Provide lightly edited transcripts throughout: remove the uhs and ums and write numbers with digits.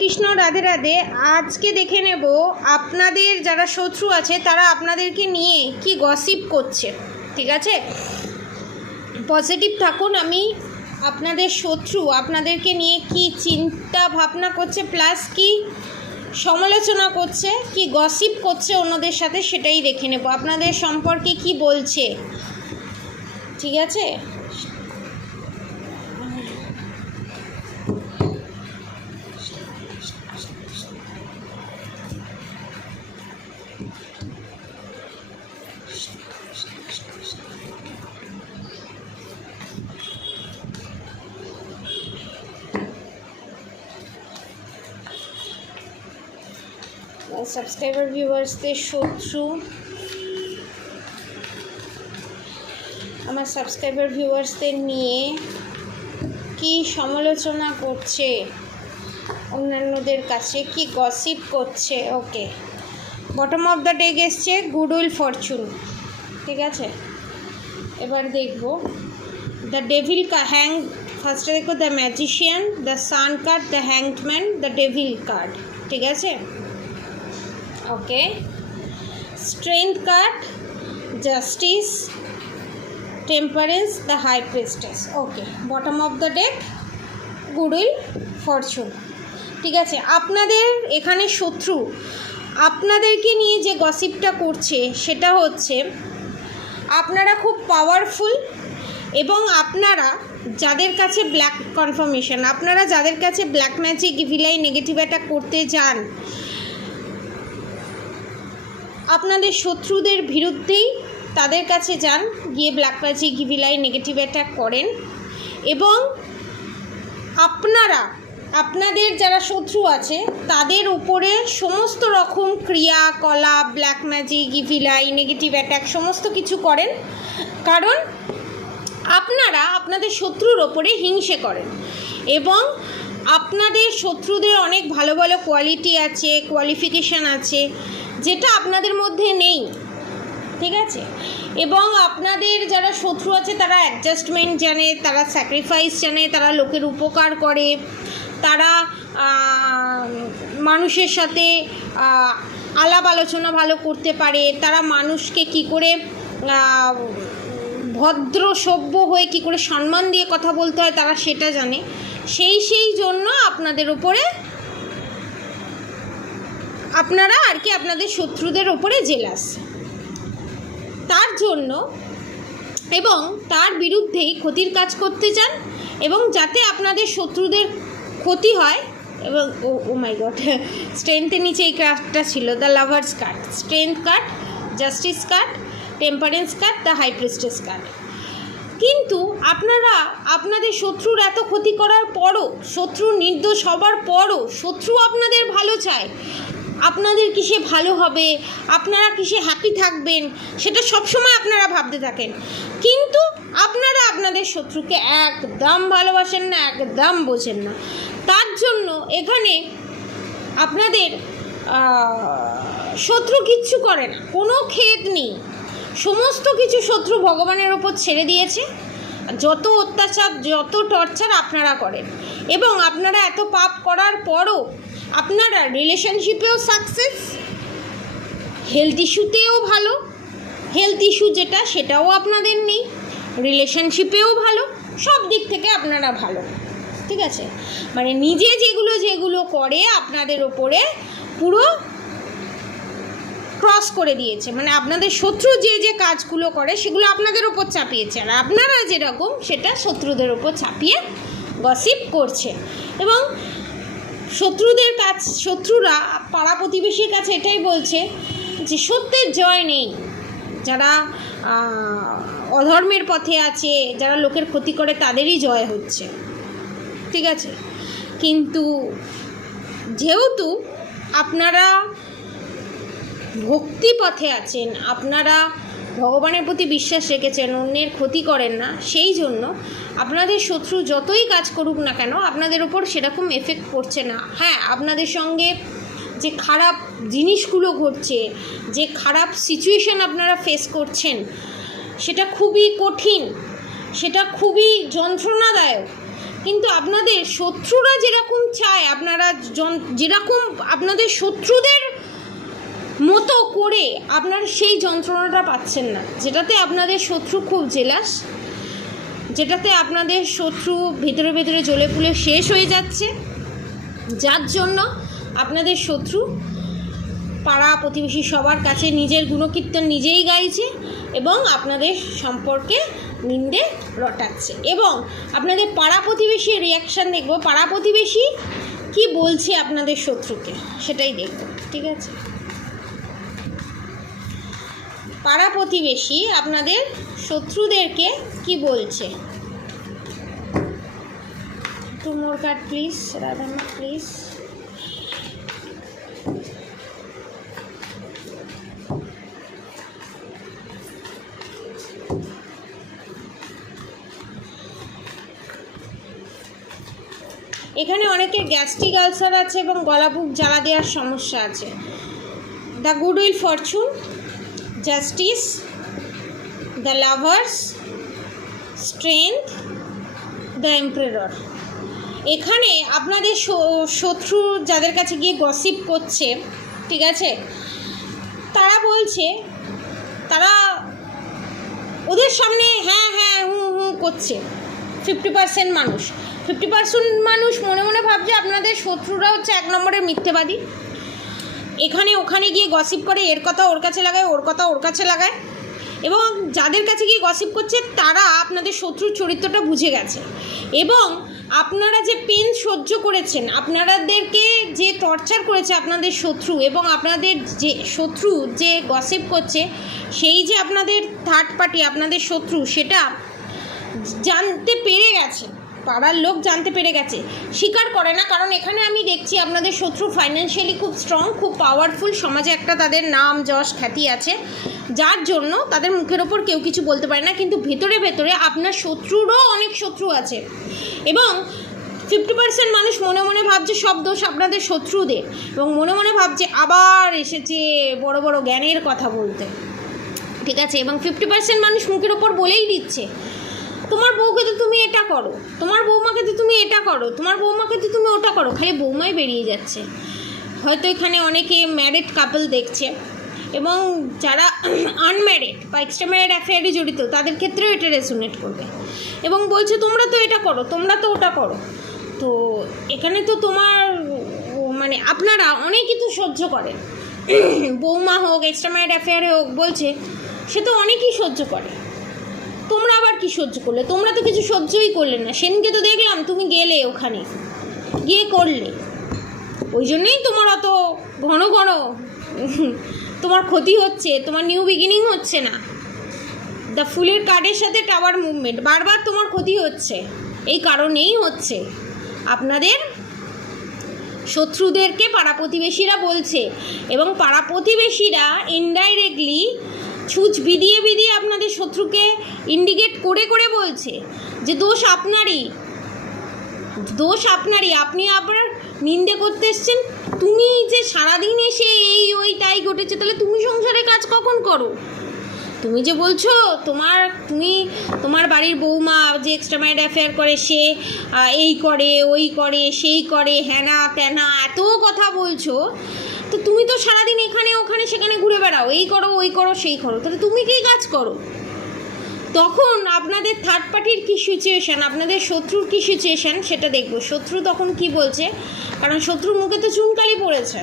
কৃষ্ণ, রাধে রাধে। আজকে দেখে নেব আপনাদের যারা শত্রু আছে তারা আপনাদেরকে নিয়ে কি গসিপ করছে। ঠিক আছে, পজিটিভ থাকুন। আমি আপনাদের শত্রু আপনাদেরকে নিয়ে কি চিন্তা ভাবনা করছে, প্লাস কি সমালোচনা করছে, কি গসিপ করছে অন্যদের সাথে, সেটাই দেখে নেব। আপনাদের সম্পর্কে কি বলছে, ঠিক আছে। সাবস্ক্রাইবার ভিউয়ার্সদের শত্রু, আমার সাবস্ক্রাইবার ভিউয়ার্সদের নিয়ে কি সমালোচনা করছে, অন্যান্যদের কাছে কি গসিপ করছে। Okay, bottom of the deck এসছে গুড উইল ফরচুন। ঠিক আছে, এবার দেখব দ্য ডেভিল হ্যাং। ফার্স্টে দেখো the magician, the sun card, the hanged man, the devil card. ঠিক আছে, okay. Strength card, justice, temperance, the high priestess. Okay, bottom of the deck good wheel fortune. ঠিক আছে, আপনাদের এখানে শত্রু আপনাদেরকে নিয়ে যে গসিপটা করছে সেটা হচ্ছে আপনারা খুব পাওয়ারফুল, এবং আপনারা যাদের কাছে ব্ল্যাক কনফার্মেশন, আপনারা যাদের কাছে black magic, villi, negative attack করতে যান, আপনাদের শত্রুদের বিরুদ্ধেই তাদের কাছে যান, গিয়ে black magic, villi, negative attack করেন। এবং আপনাদের যারা শত্রু আছে তাদের উপরে সমস্ত রকম ক্রিয়াকলাপ, black magic, villi, negative attack সমস্ত কিছু করেন, কারণ আপনারা আপনাদের শত্রুর ওপরে হিংসে করেন। এবং আপনাদের শত্রুদের অনেক ভালো ভালো কোয়ালিটি আছে, কোয়ালিফিকেশান আছে, যেটা আপনাদের মধ্যে নেই। ঠিক আছে, এবং আপনাদের যারা শত্রু আছে তারা অ্যাডজাস্টমেন্ট জানে, তারা স্যাক্রিফাইস জানে, তারা লোকের উপকার করে, তারা মানুষের সাথে আলাপ আলোচনা ভালো করতে পারে, তারা মানুষকে কি করে ভদ্র সভ্য হয়ে কি করে সম্মান দিয়ে কথা বলতে হয় তারা সেটা জানে। সেই জন্য আপনাদের ওপরে আপনারা আর কি আপনাদের শত্রুদের ওপরে জেলাস, তার জন্য এবং তার বিরুদ্ধেই ক্ষতির কাজ করতে চান, এবং যাতে আপনাদের শত্রুদের ক্ষতি হয়। এবং ও মাই গড, স্ট্রেংথের নিচে এই কার্ডটা ছিল, the lovers card, strength card, justice card, temperance card, the high priestess card. কিন্তু আপনারা আপনাদের শত্রুর এত ক্ষতি করার পরও, শত্রু নির্দোষ হবার পরও শত্রু আপনাদের ভালো চায়, আপনাদের কিসে ভালো হবে, আপনারা কিসে হ্যাপি থাকবেন, সেটা সবসময় আপনারা ভাবতে থাকেন। কিন্তু আপনারা আপনাদের শত্রুকে একদম ভালোবাসেন না, একদম বোঝেন না। তার জন্য এখানে আপনাদের শত্রু কিচ্ছু করে না, কোনো খেদ নেই, সমস্ত কিছু শত্রু ভগবানের ওপর ছেড়ে দিয়েছে। যত অত্যাচার, যত টর্চার আপনারা করেন, এবং আপনারা এত পাপ করার পরও আপনারা রিলেশনশিপেও সাকসেস, হেলথ ইস্যুতেও ভালো, হেলথ ইস্যু যেটা সেটাও আপনাদের নেই, রিলেশনশিপেও ভালো, সব দিক থেকে আপনারা ভালো। ঠিক আছে, মানে নিজে যেগুলো করে আপনাদের ওপরে পুরো ক্রস করে দিয়েছে, মানে আপনাদের শত্রু যে কাজগুলো করে সেগুলো আপনাদের ওপর চাপিয়েছে, আর আপনারা যেরকম সেটা শত্রুদের ওপর চাপিয়ে গসিপ করছে। এবং শত্রুরা পাড়া প্রতিবেশীর কাছে এটাই বলছে যে সত্যের জয় নেই, যারা অধর্মের পথে আছে, যারা লোকের ক্ষতি করে তাদেরই জয় হচ্ছে। ঠিক আছে, কিন্তু যেহেতু আপনারা ভক্তি পথে আছেন, আপনারা ভগবানের প্রতি বিশ্বাস রেখেছেন, অন্যের ক্ষতি করেন না, সেই জন্য আপনাদের শত্রু যতই কাজ করুক না কেন আপনাদের ওপর সেরকম এফেক্ট করছে না। হ্যাঁ, আপনাদের সঙ্গে যে খারাপ জিনিসগুলো ঘটছে, যে খারাপ সিচুয়েশান আপনারা ফেস করছেন, সেটা খুবই কঠিন, সেটা খুবই যন্ত্রণাদায়ক, কিন্তু আপনাদের শত্রুরা যেরকম চায়, আপনারা যেরকম আপনাদের শত্রুদের মতো করে আপনারা সেই যন্ত্রণাটা পাচ্ছেন না, যেটাতে আপনাদের শত্রু খুব জেলাস, যেটাতে আপনাদের শত্রু ভেতরে ভেতরে জ্বলে পুড়ে শেষ হয়ে যাচ্ছে, যার জন্য আপনাদের শত্রু পাড়া প্রতিবেশী সবার কাছে নিজের গুণকীর্তন নিজেই গাইছে এবং আপনাদের সম্পর্কে নিন্দে রটাচ্ছে। এবং আপনাদের পাড়া প্রতিবেশীর রিয়াকশান দেখব, পাড়া প্রতিবেশী কি বলছে আপনাদের শত্রুকে সেটাই দেখব, ঠিক আছে? পাড়া প্রতিবেশী আপনাদের শত্রুদেরকে কি বলছে। Two more card please, Radhama please. এখানে অনেকের গ্যাস্ট্রিক আলসার আছে এবং গলা বুক জ্বালা দেওয়ার সমস্যা আছে। The good wheel Fortune, justice, the lovers, strength, the emperor. এখানে আপনাদের শত্রু যাদের কাছে গিয়ে গসিপ করছে, ঠিক আছে, তারা বলছে, তারা ওদের সামনে হ্যাঁ হ্যাঁ হু হু করছে। 50% মানুষ মনে মনে ভাবছে আপনাদের শত্রুরা হচ্ছে 1 নম্বরের মিথ্যেবাদী। এখানে ওখানে গিয়ে গসিপ করে, এর কথা ওর কাছে লাগায়, ওর কথা ওর কাছে লাগায়, এবং যাদের কাছে গিয়ে গসিপ করছে তারা আপনাদের শত্রুর চরিত্রটা বুঝে গেছে। এবং আপনারা যে পেন সহ্য করেছেন, আপনাদেরকে যে টর্চার করেছে আপনাদের শত্রু, এবং আপনাদের যে শত্রু যে গসিপ করছে, সেই যে আপনাদের থার্ড পার্টি আপনাদের শত্রু, সেটা জানতে পেরে গেছে, পাড়ার লোক জানতে পেরে গেছে, স্বীকার করে না। কারণ এখানে আমি দেখছি আপনাদের শত্রু ফাইন্যান্সিয়ালি খুব স্ট্রং, খুব পাওয়ারফুল, সমাজে একটা তাদের নাম যশ খ্যাতি আছে, যার জন্য তাদের মুখের ওপর কেউ কিছু বলতে পারে না। কিন্তু ভেতরে ভেতরে আপনার শত্রুরও অনেক শত্রু আছে, এবং 50% মানুষ মনে মনে ভাবছে সব দোষ আপনাদের শত্রুদের, এবং মনে মনে ভাবছে আবার এসেছে বড় বড় জ্ঞানের কথা বলতে, ঠিক আছে? এবং 50% মানুষ মুখের ওপর বলেই দিচ্ছে, তোমার বউকে তো তুমি এটা করো, তোমার বৌমাকে তো তুমি এটা করো, তোমার বৌমাকে তো তুমি ওটা করো, খালি বৌমাই বেরিয়ে যাচ্ছে। হয়তো এখানে অনেকে ম্যারিড কাপল দেখছে, এবং যারা আনম্যারিড বা এক্সট্রা ম্যারিড অ্যাফেয়ারে জড়িত তাদের ক্ষেত্রেও এটা রেজোনেট করবে, এবং বলছে তোমরা তো এটা করো, তোমরা তো ওটা করো। তো এখানে তো তোমার মানে আপনারা অনেকই তো সহ্য করেন, বৌমা হোক এক্সট্রা ম্যারিড অ্যাফেয়ারে হোক, বলছে সে তো অনেকই সহ্য করে, তোমরা আবার কি সহ্য করলে? তোমরা তো কিছু সহ্যই করলে না, সেদিনকে তো দেখলাম তুমি গেলে ওখানে গিয়ে করলে, ওই জন্যেই তোমার অত ঘন ঘন তোমার ক্ষতি হচ্ছে, তোমার নিউ বিগিনিং হচ্ছে না। দ্য ফুলের কার্ডের সাথে টাওয়ার মুভমেন্ট, বারবার তোমার ক্ষতি হচ্ছে, এই কারণেই হচ্ছে। আপনাদের শত্রুদেরকে পাড়া প্রতিবেশীরা বলছে, এবং পাড়া প্রতিবেশীরা ইনডাইরেক্টলি ছুঁচ বিদিয়ে বিদিয়ে আপনাদের শত্রুকে ইন্ডিকেট করে করে বলছে যে দোষ আপনারই, দোষ আপনারই, আপনি আবার নিন্দে করতে এসছেন। তুমি যে সারাদিন এসে এই ওই তাই ঘটেছে, তাহলে তুমি সংসারে কাজ কখন করো? তুমি যে বলছো তোমার বাড়ির বৌমা যে এক্সট্রা ম্যারিড অ্যাফেয়ার করে, সে এই করে ওই করে সেই করে হ্যানা ত্যানা এত কথা বলছো, তো তুমি তো সারাদিন এখানে ওখানে সেখানে ঘুরে বেড়াও, এই করো ওই করো সেই করো, তাহলে তুমি কি কাজ করো? তখন আপনাদের থার্ড পার্টির কী সিচুয়েশান, আপনাদের শত্রুর কী সিচুয়েশান সেটা দেখবো। শত্রু তখন কি বলছে, কারণ শত্রুর মুখে তো চুনকালি পড়েছে,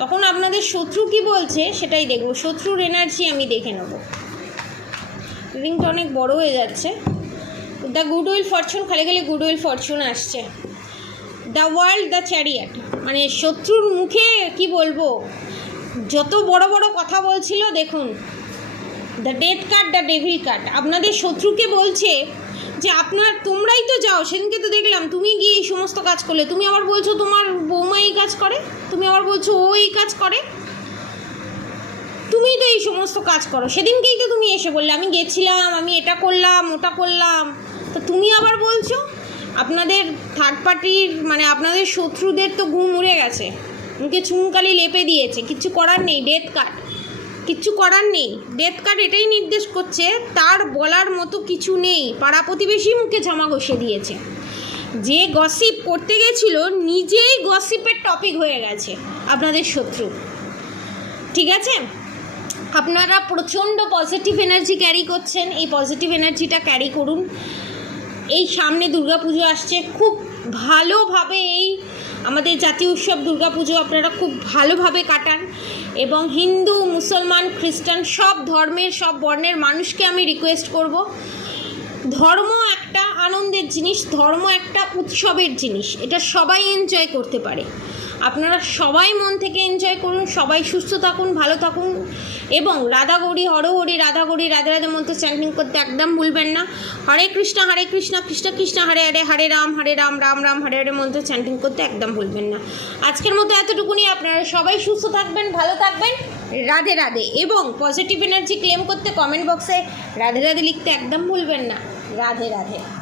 তখন আপনাদের শত্রু কি বলছে সেটাই দেখবো। শত্রুর এনার্জি আমি দেখে নেব। রিংটা অনেক বড় হয়ে যাচ্ছে। দ্য গুড উইল ফরচুন, খালি খালি গুড উইল ফরচুন আসছে। দ্য ওয়ার্ল্ড, দ্য চ্যারিয়ট, মানে শত্রুর মুখে কি বলবো, যত বড় বড় কথা বলছিল, দেখুন the death card, the devil card. আপনাদের শত্রুকে বলছে যে তোমরাই তো যাও, সেদিনকে তো দেখলাম তুমি গিয়ে এই সমস্ত কাজ করলে, তুমি আবার বলছো তোমার বৌমা এই কাজ করে, তুমি আবার বলছো ও এই কাজ করে, তুমিই তো এই সমস্ত কাজ করো, সেদিনকেই তো তুমি এসে বললে আমি গেছিলাম, আমি এটা করলাম ওটা করলাম, তো তুমি আবার বলছো। আপনাদের থার্ড পার্টির মানে আপনাদের শত্রুদের তো ঘুম উড়ে গেছে, মুখে চুনকালি লেপে দিয়েছে, কিচ্ছু করার নেই। ডেথ কার্ড, কিচ্ছু করার নেই। ডেথ কার্ড এটাই নির্দেশ করছে তার বলার মতো কিছু নেই, পাড়া প্রতিবেশী মুখে জামা ঘষে দিয়েছে। যে গসিপ করতে গেছিল নিজেই গসিপের টপিক হয়ে গেছে আপনাদের শত্রু। ঠিক আছে, আপনারা প্রচণ্ড পজিটিভ এনার্জি ক্যারি করছেন, এই পজিটিভ এনার্জিটা ক্যারি করুন। এই সামনে দুর্গাপুজো আসছে, খুব ভালোভাবে এই আমাদের জাতীয় উৎসব দুর্গাপুজো আপনারা খুব ভালোভাবে কাটান। এবং হিন্দু, মুসলমান, খ্রিস্টান সব ধর্মের, সব বর্ণের মানুষকে আমি রিকোয়েস্ট করব, ধর্ম একটা আনন্দের জিনিস, ধর্ম একটা উৎসবের জিনিস, এটা সবাই এনজয় করতে পারে। আপনারা সবাই মন থেকে এনজয় করুন, সবাই সুস্থ থাকুন, ভালো থাকুন। এবং রাধাগৌরী হরহরি, রাধাগৌরী রাধে রাধে মন্ত্র চ্যান্টিং করতে একদম ভুলবেন না। হরে কৃষ্ণ কৃষ্ণ কৃষ্ণ হরে হরে, হরে রাম রাম রাম হরে হরে মন্ত্র চ্যান্টিং করতে একদম ভুলবেন না। আজকের মতো এতটুকুনি। আপনারা সবাই সুস্থ থাকবেন, ভালো থাকবেন। রাধে রাধে। এবং পজিটিভ এনার্জি ক্লেম করতে কমেন্ট বক্সে রাধে রাধে লিখতে একদম ভুলবেন না। রাধে রাধে।